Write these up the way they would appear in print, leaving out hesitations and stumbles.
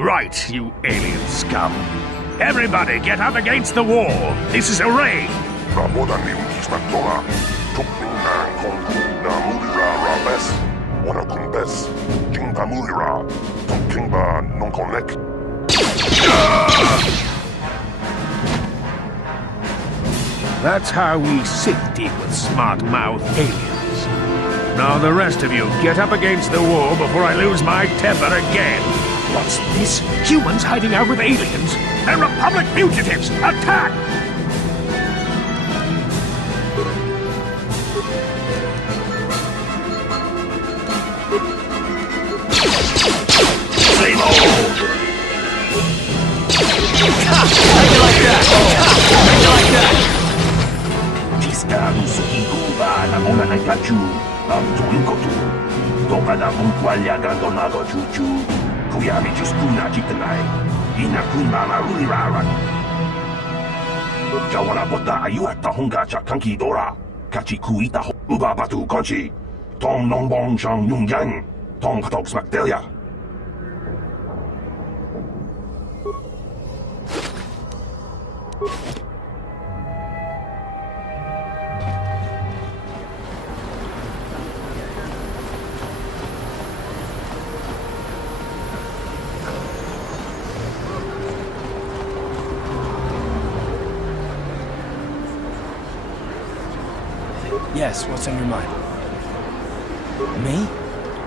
Right, you alien scum. Everybody get up against the wall. This is a raid. Rabodan yung kismatola. Tukning na kong na mulira rabes. Wana kumbes. Jingba mulira. Tukning ba non connect. That's how we Sith deal with smart-mouth aliens. Now the rest of you, get up against the wall before I lose my temper again. What's this? Humans hiding out with aliens? They're Republic fugitives! Attack! Same old! How you like that? How you like that? Musuki Kuba na mona na kachu, tuikotu. Toka na mungkwalya gandonago chuchu. Kuyami juskuna chitanai. Ina kuna na ruriraran. Jawana bota ayuata honga cha kanki dora. Kachi kuita ho uba batu konchi. Tong nongbong shang yung yang. Tong katok smakdelia. Yes, what's on your mind? Me?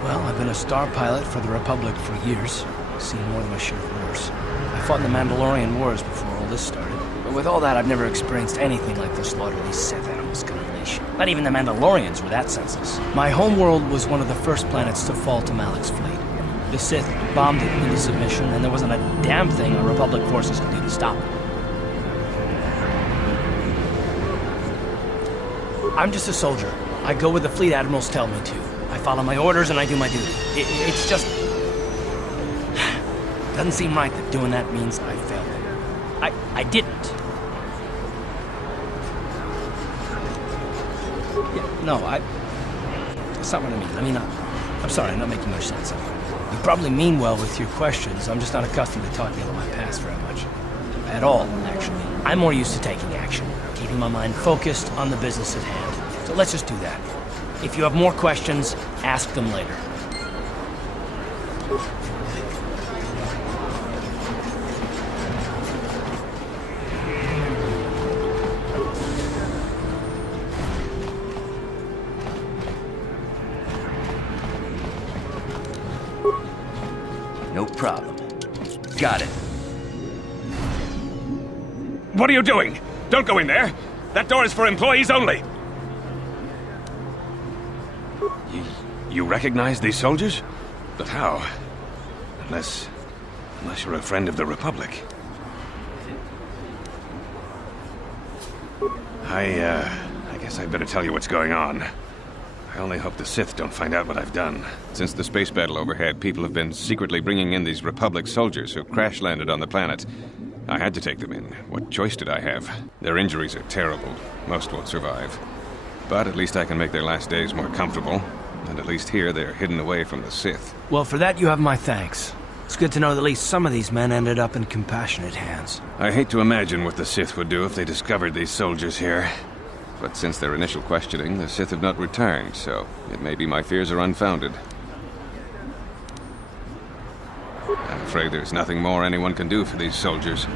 Well, I've been a star pilot for the Republic for years. Seen more than my share of wars. I fought in the Mandalorian Wars before all this started. But with all that, I've never experienced anything like the slaughter these Sith animals can unleash. Not even the Mandalorians were that senseless. My homeworld was one of the first planets to fall to Malik's fleet. The Sith bombed it into submission, and there wasn't a damn thing our Republic forces could do to stop it. I'm just a soldier. I go where the fleet admirals tell me to. I follow my orders and I do my duty. It's just... doesn't seem right that doing that means I failed them. I didn't. Yeah, no, that's not what I mean. I'm sorry, I'm not making much sense of it. You probably mean well with your questions. I'm just not accustomed to talking about my past very much. At all, actually. I'm more used to taking action. Keeping my mind focused on the business at hand. So let's just do that. If you have more questions, ask them later. No problem. Got it. What are you doing? Don't go in there! That door is for employees only! You recognize these soldiers? But how? Unless you're a friend of the Republic. I guess I'd better tell you what's going on. I only hope the Sith don't find out what I've done. Since the space battle overhead, people have been secretly bringing in these Republic soldiers who crash-landed on the planet. I had to take them in. What choice did I have? Their injuries are terrible. Most won't survive. But at least I can make their last days more comfortable. And at least here, they're hidden away from the Sith. Well, for that you have my thanks. It's good to know that at least some of these men ended up in compassionate hands. I hate to imagine what the Sith would do if they discovered these soldiers here. But since their initial questioning, the Sith have not returned, so it may be my fears are unfounded. I'm afraid there's nothing more anyone can do for these soldiers.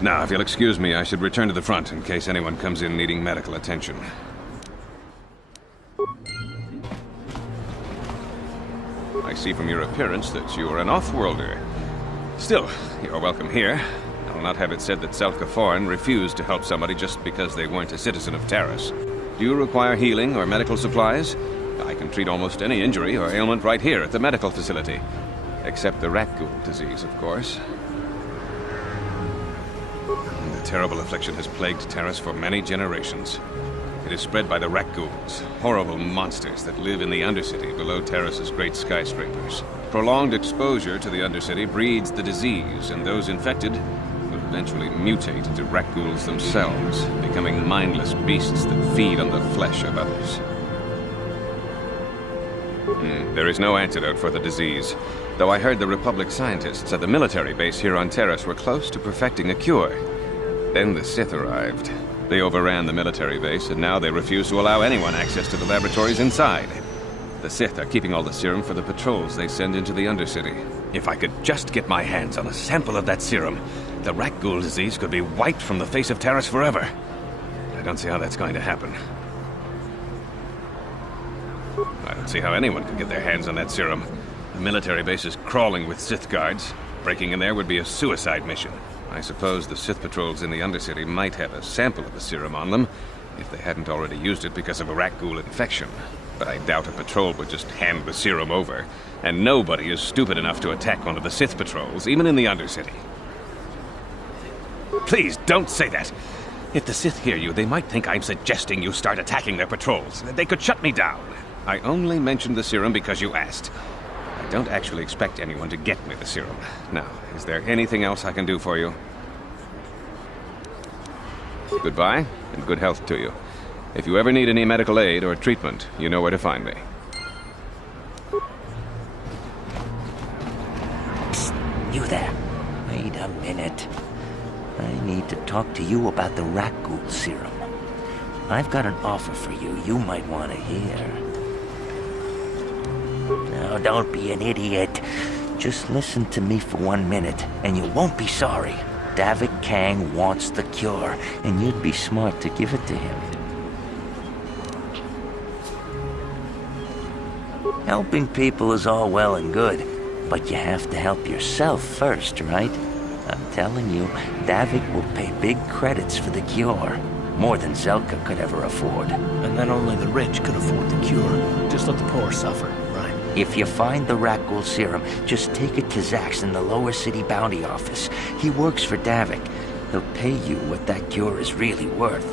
Now, if you'll excuse me, I should return to the front in case anyone comes in needing medical attention. I see from your appearance that you are an off-worlder. Still, you're welcome here. I'll not have it said that Selka Foreign refused to help somebody just because they weren't a citizen of Taris. Do you require healing or medical supplies? I can treat almost any injury or ailment right here at the medical facility. Except the rat ghoul disease, of course. The terrible affliction has plagued Taris for many generations. It is spread by the rat ghouls, horrible monsters that live in the Undercity below Taris's great skyscrapers. Prolonged exposure to the Undercity breeds the disease, and those infected will eventually mutate into rat ghouls themselves, becoming mindless beasts that feed on the flesh of others. There is no antidote for the disease, though I heard the Republic scientists at the military base here on Terrace were close to perfecting a cure. Then the Sith arrived. They overran the military base, and now they refuse to allow anyone access to the laboratories inside. The Sith are keeping all the serum for the patrols they send into the Undercity. If I could just get my hands on a sample of that serum, the rat ghoul disease could be wiped from the face of Terrace forever. I don't see how that's going to happen. I don't see how anyone could get their hands on that serum. The military base is crawling with Sith guards. Breaking in there would be a suicide mission. I suppose the Sith patrols in the Undercity might have a sample of the serum on them, if they hadn't already used it because of a rat ghoul infection. But I doubt a patrol would just hand the serum over. And nobody is stupid enough to attack one of the Sith patrols, even in the Undercity. Please, don't say that! If the Sith hear you, they might think I'm suggesting you start attacking their patrols. They could shut me down. I only mentioned the serum because you asked. I don't actually expect anyone to get me the serum. Now, is there anything else I can do for you? Goodbye, and good health to you. If you ever need any medical aid or treatment, you know where to find me. Psst, you there. Wait a minute. I need to talk to you about the rat ghoul serum. I've got an offer for you might want to hear. Now, don't be an idiot. Just listen to me for 1 minute, and you won't be sorry. Davik Kang wants the cure, and you'd be smart to give it to him. Helping people is all well and good, but you have to help yourself first, right? I'm telling you, Davik will pay big credits for the cure. More than Zelka could ever afford. And then only the rich could afford the cure. Just let the poor suffer, right? If you find the rat ghoul serum, just take it to Zax in the lower city bounty office. He works for Davik. He'll pay you what that cure is really worth.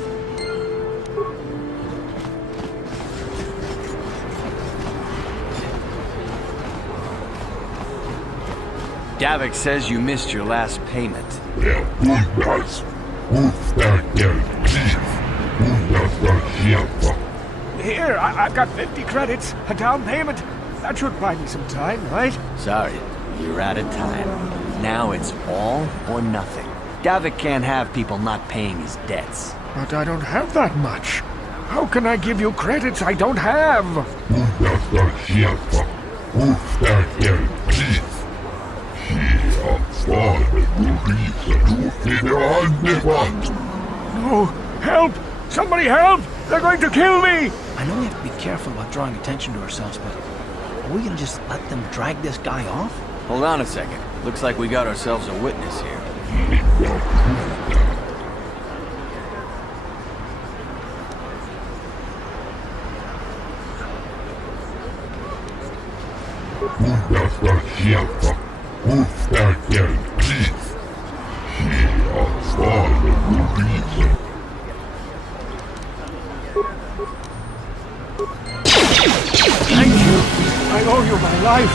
Davik says you missed your last payment. Ja, Gundas. Motstärker Chief. Gundas var chefa. Here, I've got 50 credits, a down payment. That should buy me some time, right? Sorry, you're out of time. Now it's all or nothing. Davik can't have people not paying his debts. But I don't have that much. How can I give you credits I don't have? Gundas var chefa. Motstärker Chief. No! Help! Somebody help! They're going to kill me! I know we have to be careful about drawing attention to ourselves, but are we gonna just let them drag this guy off? Hold on a second. Looks like we got ourselves a witness here. Motstärker Chief. Thank you! I owe you my life!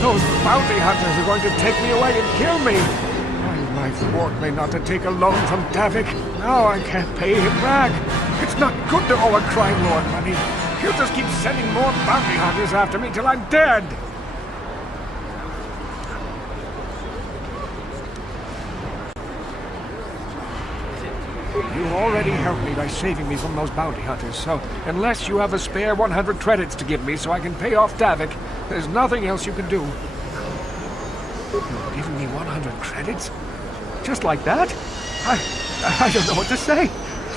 Those bounty hunters are going to take me away and kill me! My life's work may not to take a loan from Davik. Now I can't pay him back. It's not good to owe a crime lord money. He'll just keep sending more bounty hunters after me till I'm dead! You already helped me by saving me from those bounty hunters, so unless you have a spare 100 credits to give me so I can pay off Davik, there's nothing else you can do. You're giving me 100 credits? Just like that? I don't know what to say.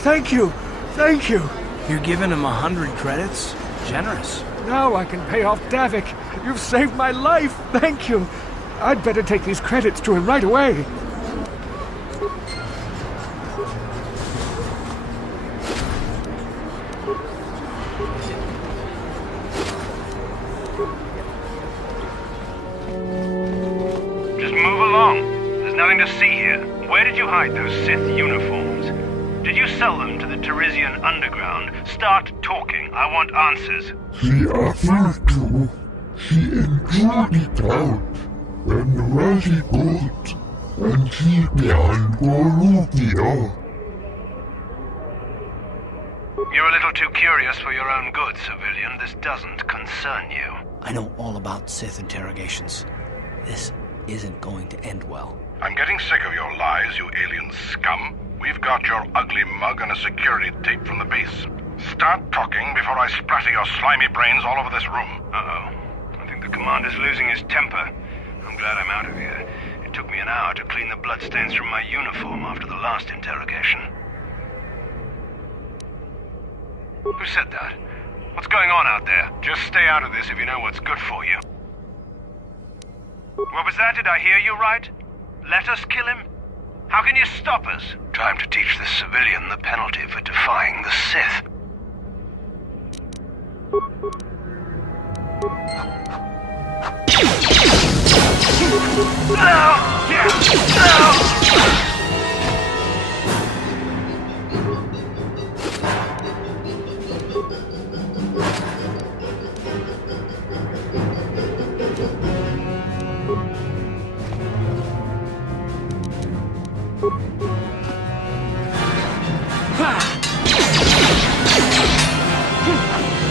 Thank you. Thank you. You're giving him 100 credits? Generous. Now I can pay off Davik. You've saved my life. Thank you. I'd better take these credits to him right away. Nothing to see here. Where did you hide those Sith uniforms? Did you sell them to the Teresian underground? Start talking. I want answers. She offered to. She enjoyed it out. And very good. And she began Gorubia. You're a little too curious for your own good, civilian. This doesn't concern you. I know all about Sith interrogations. This isn't going to end well. I'm getting sick of your lies, you alien scum. We've got your ugly mug and a security tape from the base. Start talking before I splatter your slimy brains all over this room. Uh-oh. I think the commander's losing his temper. I'm glad I'm out of here. It took me an hour to clean the bloodstains from my uniform after the last interrogation. Who said that? What's going on out there? Just stay out of this if you know what's good for you. What was that? Did I hear you right? Let us kill him? How can you stop us? Time to teach this civilian the penalty for defying the Sith.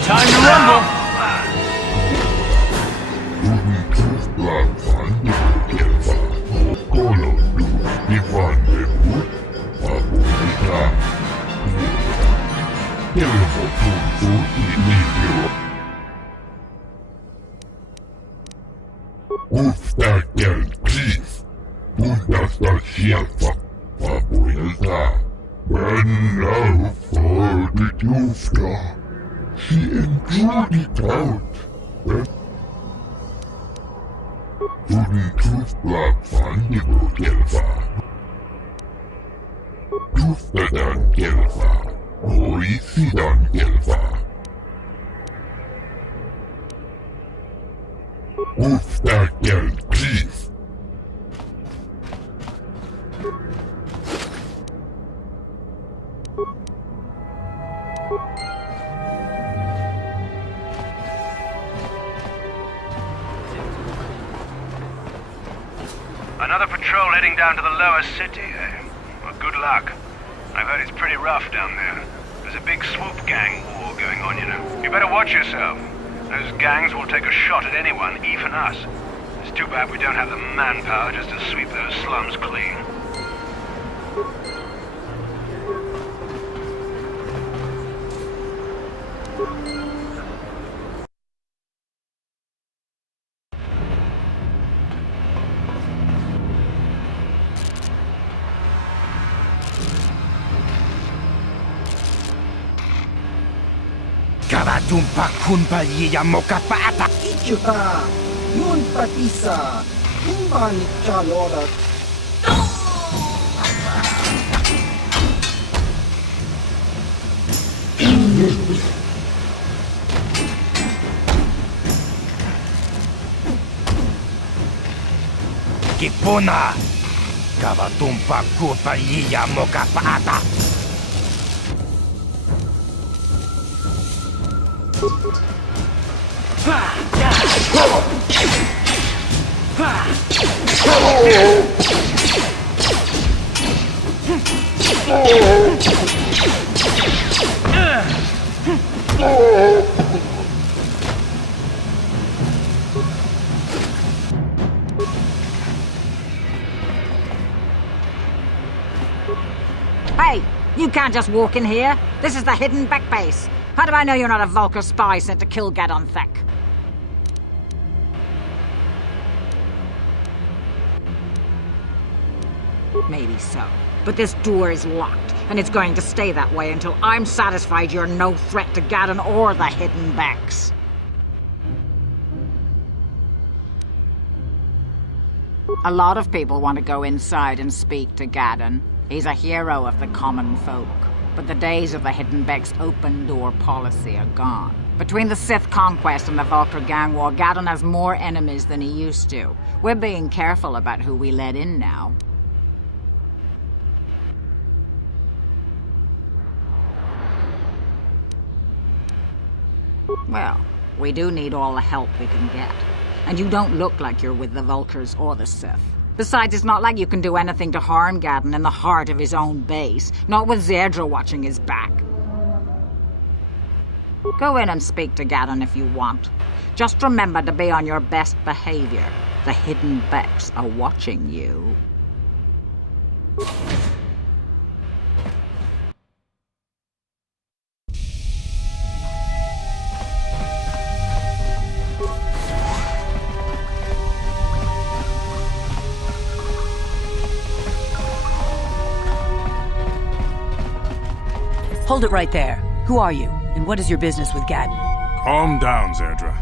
Time to rumble! She endured it out. Another patrol heading down to the lower city, eh? Well, good luck. I've heard it's pretty rough down there. There's a big swoop gang war going on, you know. You better watch yourself. Those gangs will take a shot at anyone, even us. It's too bad we don't have the manpower just to sweep those slums clean. Kabatumpa kunpa yiya mokapata. Ichuta, yun patisa, kumani chalora. Kipuna, kabatumpa kunpa yiya mokapata. Hey, you can't just walk in here. This is the hidden back base. How do I know you're not a Vulcar spy sent to kill Gadon Thek? Maybe so. But this door is locked, and it's going to stay that way until I'm satisfied you're no threat to Gadon or the hidden backs. A lot of people want to go inside and speak to Gadon. He's a hero of the common folk. But the days of the hidden Beck's open-door policy are gone. Between the Sith conquest and the Vulcar gang war, Gadon has more enemies than he used to. We're being careful about who we let in now. Well, we do need all the help we can get. And you don't look like you're with the Vulcars or the Sith. Besides, it's not like you can do anything to harm Gadon in the heart of his own base, not with Zedra watching his back. Go in and speak to Gaddon if you want. Just remember to be on your best behavior. The hidden Becks are watching you. Hold it right there. Who are you, and what is your business with Gaddon? Calm down, Zerdra.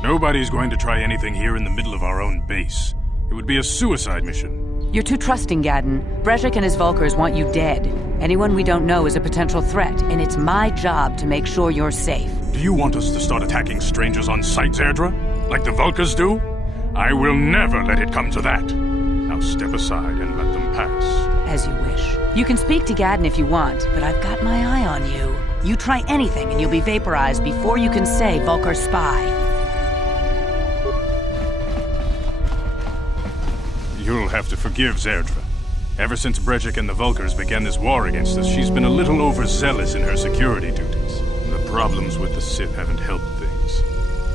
Nobody's going to try anything here in the middle of our own base. It would be a suicide mission. You're too trusting, Gaddon. Brezhik and his Vulkars want you dead. Anyone we don't know is a potential threat, and it's my job to make sure you're safe. Do you want us to start attacking strangers on sight, Zerdra? Like the Vulkars do? I will never let it come to that. Now step aside and let them pass. As you wish. You can speak to Gaddon if you want, but I've got my eye on you. You try anything and you'll be vaporized before you can say Vulkar spy. You'll have to forgive Zerdra. Ever since Brezhik and the Vulkars began this war against us, she's been a little overzealous in her security duties. The problems with the Sith haven't helped things.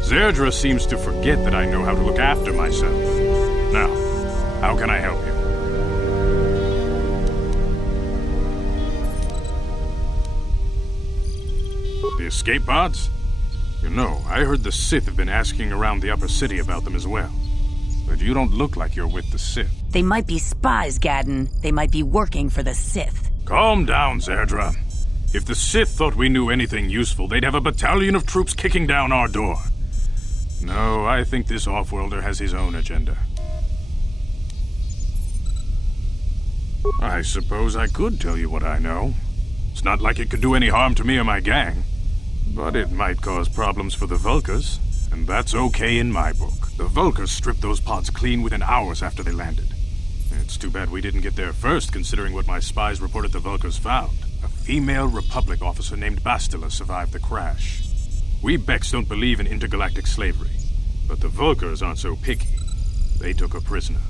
Zerdra seems to forget that I know how to look after myself. Now, how can I help you? The escape pods? You know, I heard the Sith have been asking around the upper city about them as well. But you don't look like you're with the Sith. They might be spies, Gaddon. They might be working for the Sith. Calm down, Zerdra. If the Sith thought we knew anything useful, they'd have a battalion of troops kicking down our door. No, I think this off-worlder has his own agenda. I suppose I could tell you what I know. It's not like it could do any harm to me or my gang. But it might cause problems for the Vulkars, and that's okay in my book. The Vulkars stripped those pods clean within hours after they landed. It's too bad we didn't get there first, considering what my spies reported the Vulkars found. A female Republic officer named Bastila survived the crash. We Becks don't believe in intergalactic slavery, but the Vulkars aren't so picky. They took her prisoner.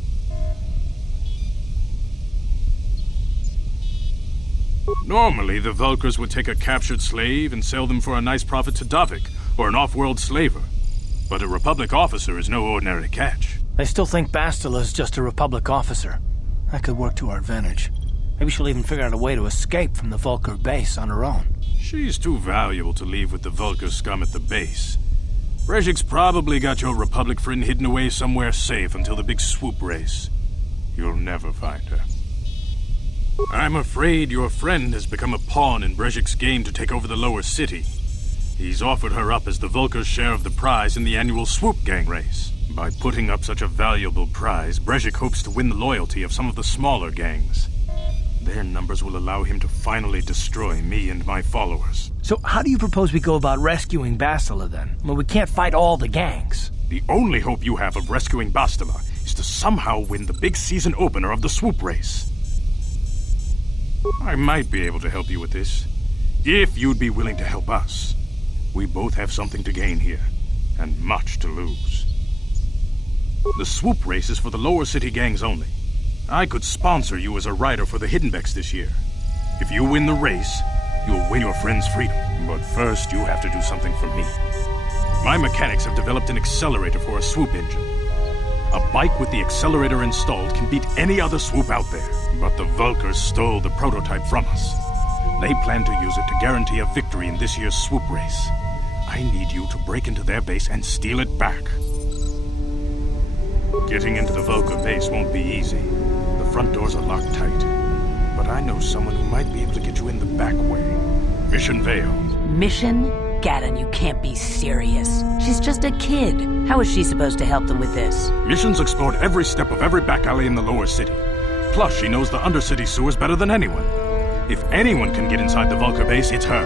Normally, the Vulkars would take a captured slave and sell them for a nice profit to Davik, or an off-world slaver. But a Republic officer is no ordinary catch. I still think Bastila's just a Republic officer. That could work to our advantage. Maybe she'll even figure out a way to escape from the Vulkar base on her own. She's too valuable to leave with the Vulkar scum at the base. Brezhik's probably got your Republic friend hidden away somewhere safe until the big swoop race. You'll never find her. I'm afraid your friend has become a pawn in Brezhik's game to take over the lower city. He's offered her up as the Vulkar's share of the prize in the annual swoop gang race. By putting up such a valuable prize, Brezhik hopes to win the loyalty of some of the smaller gangs. Their numbers will allow him to finally destroy me and my followers. So how do you propose we go about rescuing Bastila then? Well, we can't fight all the gangs. The only hope you have of rescuing Bastila is to somehow win the big season opener of the swoop race. I might be able to help you with this, if you'd be willing to help us. We both have something to gain here, and much to lose. The swoop race is for the lower city gangs only. I could sponsor you as a rider for the Hidden Becks this year. If you win the race, you'll win your friend's freedom. But first, you have to do something for me. My mechanics have developed an accelerator for a swoop engine. A bike with the accelerator installed can beat any other swoop out there. But the Vulkars stole the prototype from us. They plan to use it to guarantee a victory in this year's swoop race. I need you to break into their base and steal it back. Getting into the Vulkar base won't be easy. The front doors are locked tight. But I know someone who might be able to get you in the back way. Mission Vale. Mission? Gaddon, you can't be serious. She's just a kid. How is she supposed to help them with this? Mission's explored every step of every back alley in the lower city. Plus, she knows the undercity sewers better than anyone. If anyone can get inside the Vulkar base, it's her.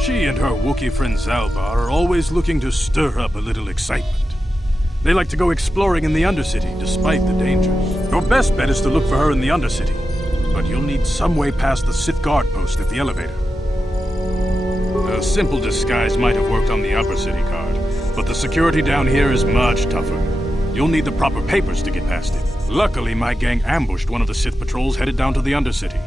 She and her Wookiee friend Zalbar are always looking to stir up a little excitement. They like to go exploring in the undercity, despite the dangers. Your best bet is to look for her in the undercity. But you'll need some way past the Sith guard post at the elevator. A simple disguise might have worked on the upper city card, but the security down here is much tougher. You'll need the proper papers to get past it. Luckily, my gang ambushed one of the Sith patrols headed down to the Undercity.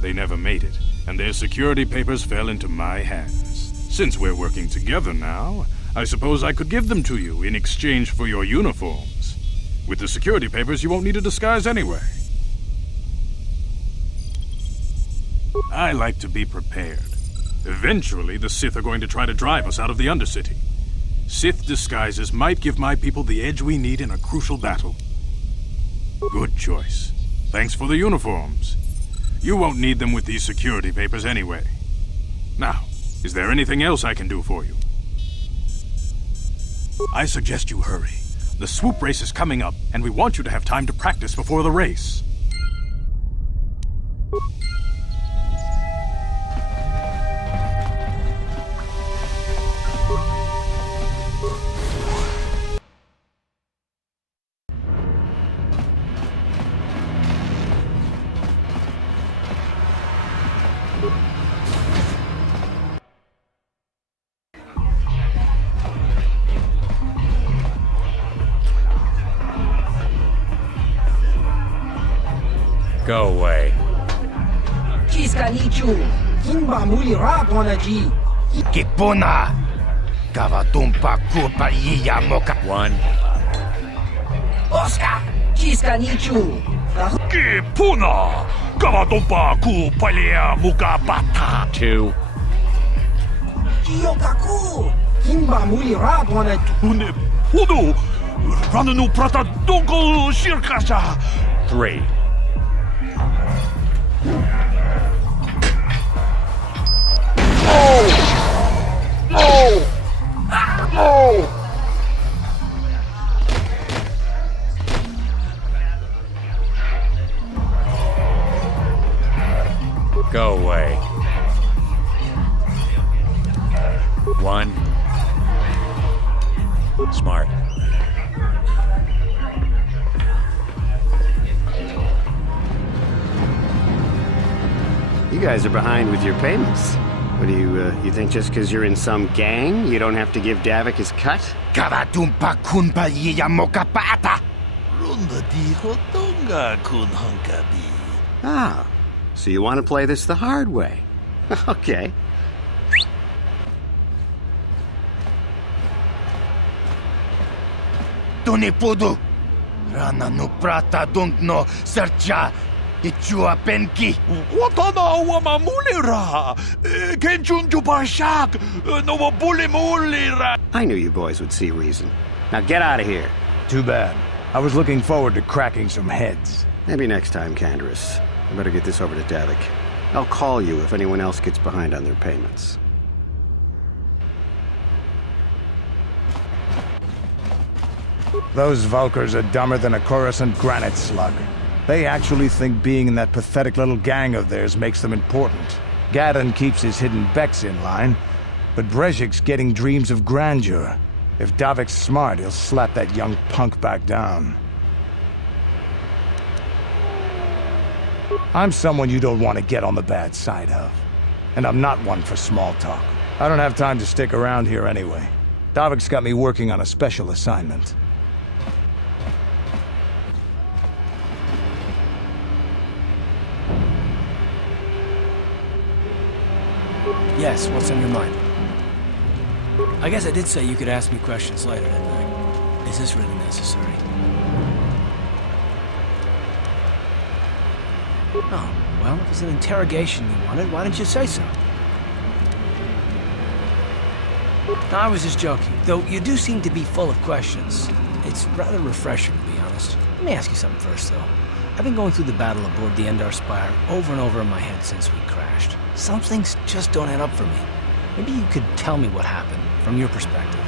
They never made it, and their security papers fell into my hands. Since we're working together now, I suppose I could give them to you in exchange for your uniforms. With the security papers, you won't need a disguise anyway. I like to be prepared. Eventually, the Sith are going to try to drive us out of the Undercity. Sith disguises might give my people the edge we need in a crucial battle. Good choice. Thanks for the uniforms. You won't need them with these security papers anyway. Now, is there anything else I can do for you? I suggest you hurry. The swoop race is coming up, and we want you to have time to practice before the race. Go away. Kipuna! Kavatumpa kupaliya moka. One. Oscar! Chiscanichu! Kipuna! Kavatumpa kupaliya mukapata. Two. Kiyokaku! Kimba muli rapona. Une pudu! Rananu prata donko shirkasha! Three. Go away. One. Smart. You guys are behind with your payments. What do you think just because you're in some gang, you don't have to give Davik his cut? Kavatumpa kunpaliya mokapata. Ah, so you want to play this the hard way. Okay. Tunipudu. Rananu prata dunkno sercha. Ichua penki. Watana wamamulira! Kenchunju bashak! Novabulimulira! I knew you boys would see reason. Now get out of here. Too bad. I was looking forward to cracking some heads. Maybe next time, Canderous. I better get this over to Davik. I'll call you if anyone else gets behind on their payments. Those Vulkars are dumber than a Coruscant granite slug. They actually think being in that pathetic little gang of theirs makes them important. Gadon keeps his hidden Becks in line, but Brezhik's getting dreams of grandeur. If Davik's smart, he'll slap that young punk back down. I'm someone you don't want to get on the bad side of. And I'm not one for small talk. I don't have time to stick around here anyway. Davik's got me working on a special assignment. Yes, what's on your mind? I guess I did say you could ask me questions later, didn't I? Is this really necessary? Oh, well, if it's an interrogation you wanted, why didn't you say so? No, I was just joking, though you do seem to be full of questions. It's rather refreshing, to be honest. Let me ask you something first, though. I've been going through the battle aboard the Endar Spire over and over in my head since we crashed. Some things just don't add up for me. Maybe you could tell me what happened, from your perspective.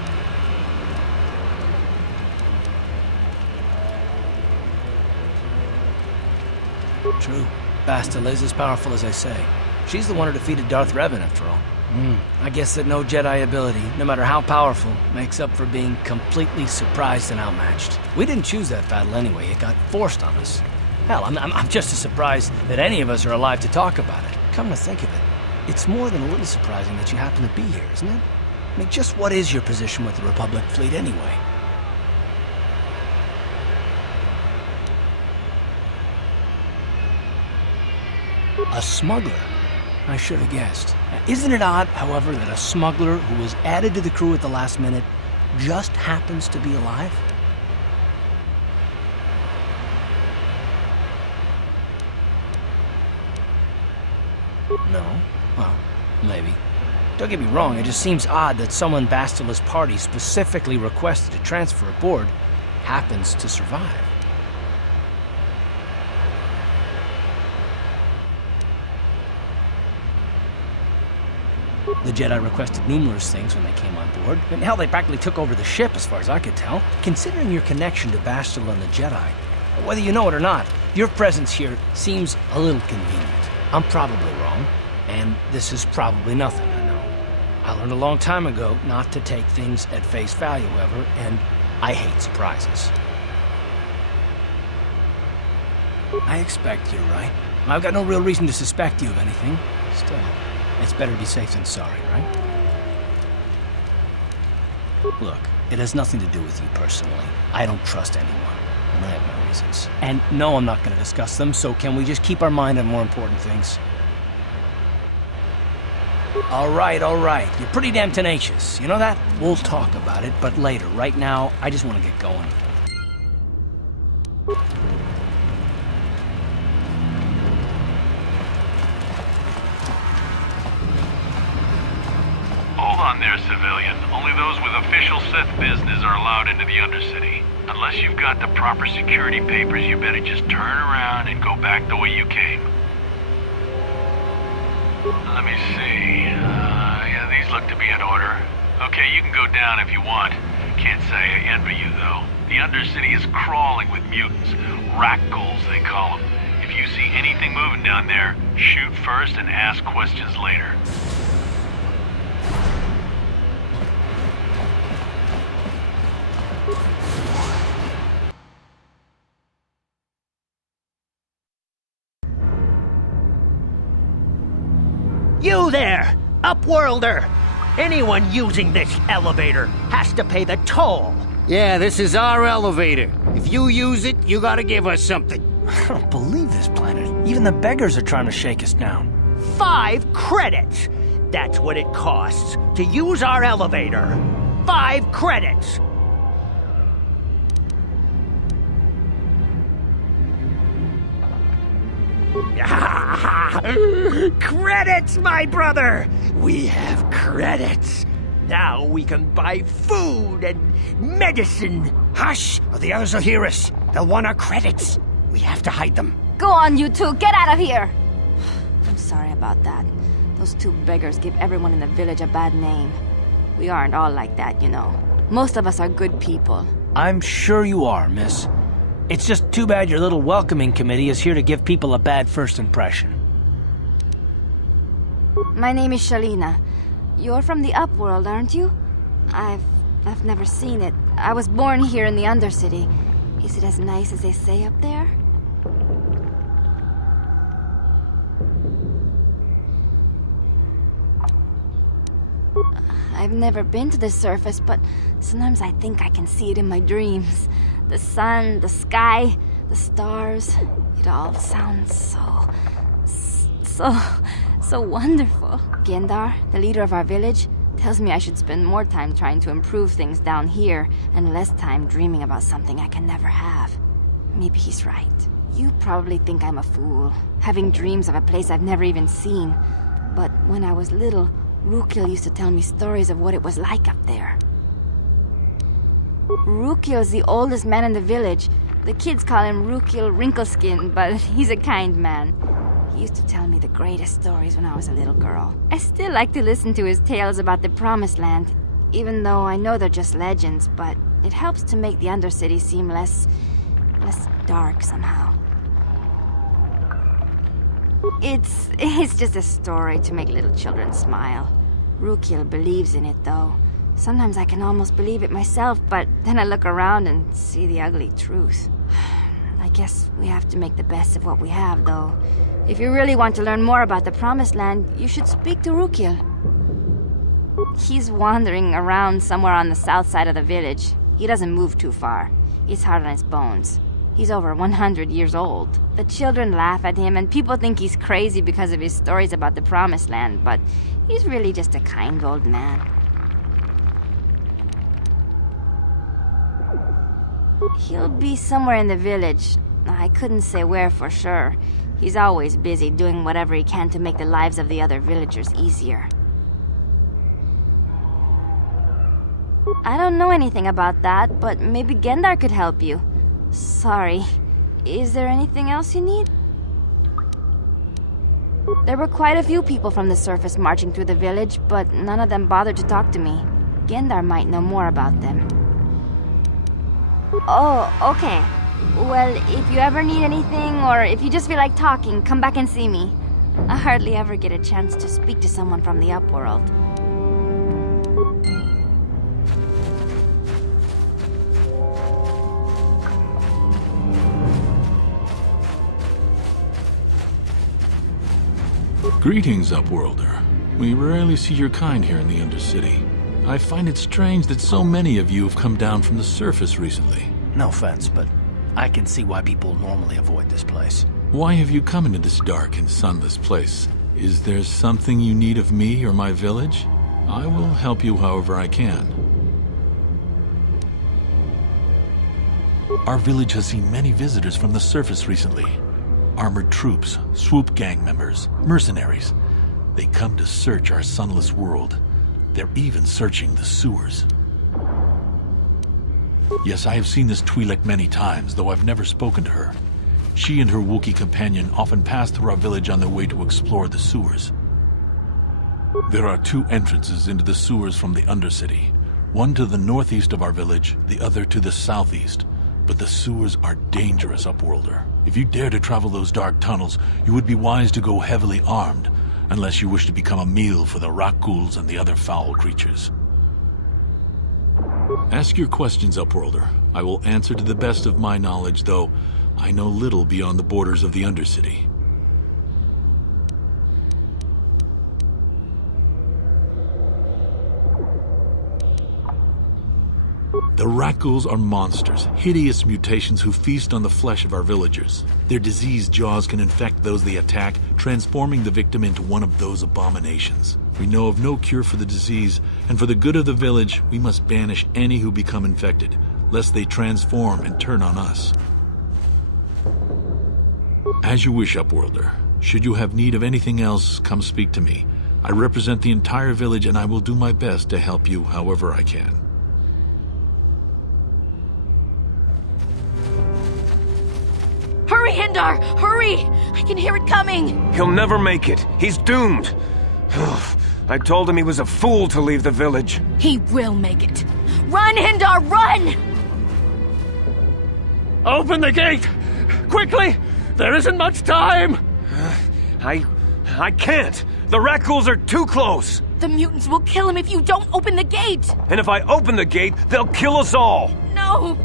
True. Bastila is as powerful as I say. She's the one who defeated Darth Revan, after all. I guess that no Jedi ability, no matter how powerful, makes up for being completely surprised and outmatched. We didn't choose that battle anyway. It got forced on us. Hell, I'm just as surprised that any of us are alive to talk about it. Come to think of it, it's more than a little surprising that you happen to be here, isn't it? I mean, just what is your position with the Republic fleet anyway? A smuggler? I should have guessed. Isn't it odd, however, that a smuggler who was added to the crew at the last minute just happens to be alive? No? Well, maybe. Don't get me wrong, it just seems odd that someone Bastila's party specifically requested to transfer aboard happens to survive. The Jedi requested numerous things when they came on board, and hell, they practically took over the ship as far as I could tell. Considering your connection to Bastila and the Jedi, whether you know it or not, your presence here seems a little convenient. I'm probably wrong, and this is probably nothing, I know. I learned a long time ago not to take things at face value ever, and I hate surprises. I expect you're right. I've got no real reason to suspect you of anything. Still, it's better to be safe than sorry, right? Look, it has nothing to do with you personally. I don't trust anyone, and I have my reasons. And no, I'm not going to discuss them, so can we just keep our mind on more important things? All right. You're pretty damn tenacious. You know that? We'll talk about it, but later. Right now, I just want to get going. Hold on there, civilian. Only those with official Sith business are allowed into the Undercity. Unless you've got the proper security papers, you better just turn around and go back the way you came. Let me see. Yeah, these look to be in order. Okay, you can go down if you want. Can't say I envy you, though. The Undercity is crawling with mutants. Rat ghouls, they call them. If you see anything moving down there, shoot first and ask questions later. You there, Upworlder! Anyone using this elevator has to pay the toll. Yeah, this is our elevator. If you use it, you gotta give us something. I don't believe this planet. Even the beggars are trying to shake us down. 5 credits! That's what it costs to use our elevator. 5 credits! Credits, my brother! We have credits. Now we can buy food and medicine. Hush, or the others will hear us. They'll want our credits. We have to hide them. Go on, you two. Get out of here. I'm sorry about that. Those 2 beggars give everyone in the village a bad name. We aren't all like that, you know. Most of us are good people. I'm sure you are, miss. It's just too bad your little welcoming committee is here to give people a bad first impression. My name is Shalina. You're from the Upworld, aren't you? I've never seen it. I was born here in the Undercity. Is it as nice as they say up there? I've never been to the surface, but sometimes I think I can see it in my dreams. The sun, the sky, the stars. It all sounds so wonderful. Gendar, the leader of our village, tells me I should spend more time trying to improve things down here and less time dreaming about something I can never have. Maybe he's right. You probably think I'm a fool, having dreams of a place I've never even seen. But when I was little, Rukil used to tell me stories of what it was like up there. Rukil's the oldest man in the village. The kids call him Rukil Wrinkleskin, but he's a kind man. He used to tell me the greatest stories when I was a little girl. I still like to listen to his tales about the Promised Land, even though I know they're just legends, but it helps to make the Undercity seem less dark somehow. It's just a story to make little children smile. Rukil believes in it, though. Sometimes I can almost believe it myself, but then I look around and see the ugly truth. I guess we have to make the best of what we have, though. If you really want to learn more about the Promised Land, you should speak to Rukil. He's wandering around somewhere on the south side of the village. He doesn't move too far. He's hard on his bones. He's over 100 years old. The children laugh at him, and people think he's crazy because of his stories about the Promised Land, but he's really just a kind old man. He'll be somewhere in the village. I couldn't say where for sure. He's always busy doing whatever he can to make the lives of the other villagers easier. I don't know anything about that, but maybe Gendar could help you. Sorry. Is there anything else you need? There were quite a few people from the surface marching through the village, but none of them bothered to talk to me. Gendar might know more about them. Oh, okay. Well, if you ever need anything, or if you just feel like talking, come back and see me. I hardly ever get a chance to speak to someone from the Upworld. Greetings, Upworlder. We rarely see your kind here in the Undercity. I find it strange that so many of you have come down from the surface recently. No offense, but I can see why people normally avoid this place. Why have you come into this dark and sunless place? Is there something you need of me or my village? I will help you however I can. Our village has seen many visitors from the surface recently. Armored troops, swoop gang members, mercenaries. They come to search our sunless world. They're even searching the sewers. Yes, I have seen this Twi'lek many times, though I've never spoken to her. She and her Wookiee companion often pass through our village on their way to explore the sewers. There are two entrances into the sewers from the Undercity. One to the northeast of our village, the other to the southeast. But the sewers are dangerous, Upworlder. If you dare to travel those dark tunnels, you would be wise to go heavily armed, unless you wish to become a meal for the Rakghouls and the other foul creatures. Ask your questions, Upworlder. I will answer to the best of my knowledge, though I know little beyond the borders of the Undercity. The Rakghouls are monsters, hideous mutations who feast on the flesh of our villagers. Their diseased jaws can infect those they attack, transforming the victim into one of those abominations. We know of no cure for the disease, and for the good of the village, we must banish any who become infected, lest they transform and turn on us. As you wish, Upworlder. Should you have need of anything else, come speak to me. I represent the entire village, and I will do my best to help you however I can. Hurry, Hindar! Hurry! I can hear it coming! He'll never make it. He's doomed. I told him he was a fool to leave the village. He will make it. Run, Hindar, run! Open the gate! Quickly! There isn't much time! I can't! The Rakghouls are too close! The mutants will kill him if you don't open the gate! And if I open the gate, they'll kill us all! No!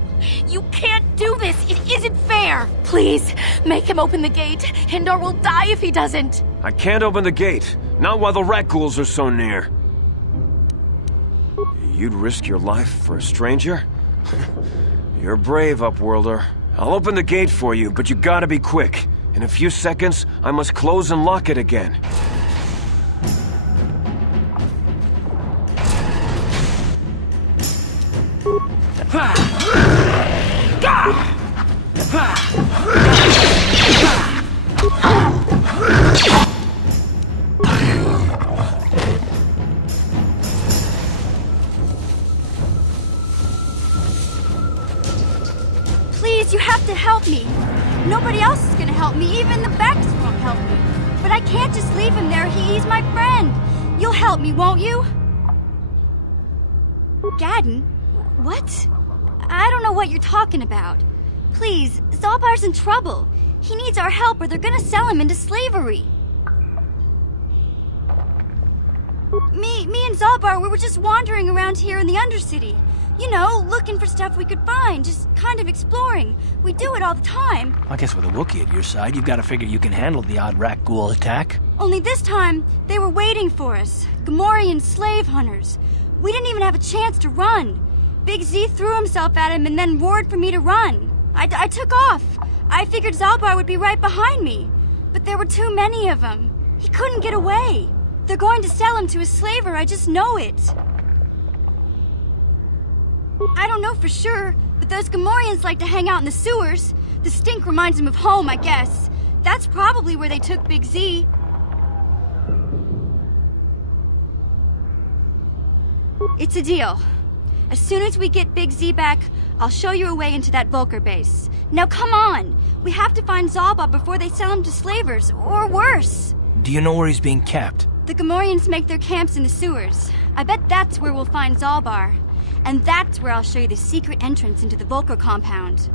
You can't do this! It isn't fair! Please, make him open the gate! Hindar will die if he doesn't! I can't open the gate. Not while the Rakghouls are so near. You'd risk your life for a stranger? You're brave, Upworlder. I'll open the gate for you, but you gotta be quick. In a few seconds, I must close and lock it again. Please, you have to help me. Nobody else is gonna help me. Even the Becks won't help me. But I can't just leave him there. He's my friend. You'll help me, won't you? Gadden? What? I don't know what you're talking about. Please, Zalbar's in trouble. He needs our help or they're gonna sell him into slavery. Me and Zalbar, we were just wandering around here in the Undercity. You know, looking for stuff we could find, just kind of exploring. We do it all the time. I guess with a Wookiee at your side, you've got to figure you can handle the odd Rakghoul attack. Only this time, they were waiting for us. Gamorrean slave hunters. We didn't even have a chance to run. Big Z threw himself at him and then roared for me to run. I took off. I figured Zalbar would be right behind me. But there were too many of them. He couldn't get away. They're going to sell him to a slaver, I just know it. I don't know for sure, but those Gamorreans like to hang out in the sewers. The stink reminds them of home, I guess. That's probably where they took Big Z. It's a deal. As soon as we get Big Z back, I'll show you a way into that Volker base. Now come on! We have to find Zalba before they sell him to slavers, or worse. Do you know where he's being kept? The Gamorreans make their camps in the sewers. I bet that's where we'll find Zalbar. And that's where I'll show you the secret entrance into the Volker compound.